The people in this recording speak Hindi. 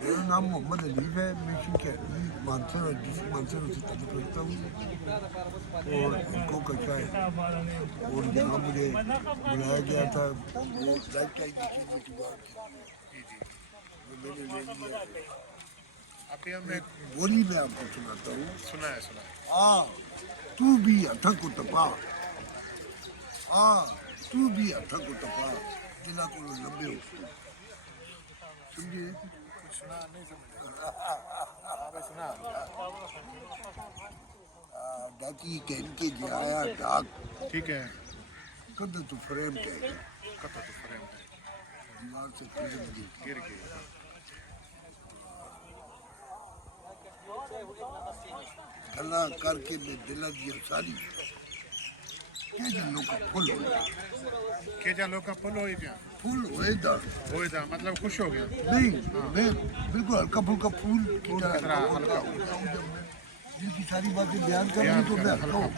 मेरा नाम मोहम्मद अलीफ है। मैं शिकायती मानसर और डिस्ट्रिक्ट मानसर से ताल्लुक़ रखता हूँ और इनको कचा है। और यहाँ मुझे बुलाया गया था, वो लाइफ टाइम मशीन में जुगाड़ की, वो मैंने ले लिया। अभी हमने बोली मैं आपको सुनाता हूँ। सुना है आ तू भी अथक को तपा, आ तू भी अथक को तपा, दिला को लंबे हो समझे। कुछ सुना नहीं समझे। अबे सुना डाकी कहन के जाया डाक ठीक है। कद तो फ्रेम के कतो तो फ्रेम दिमाग से फिल्म दी गिर गई। गला करके मैं दिला दिया सारी क्या जन्नों का फूल हो के जा लोग का पुल हो गया। फूल होएगा हो जा मतलब खुश हो गया। नहीं, मैं बिल्कुल हल्का फुल्का फूल की फूल की तरह हल्का जब मैं दिल की सारी बातें बयान कर रही तो मैं हल्का हूँ।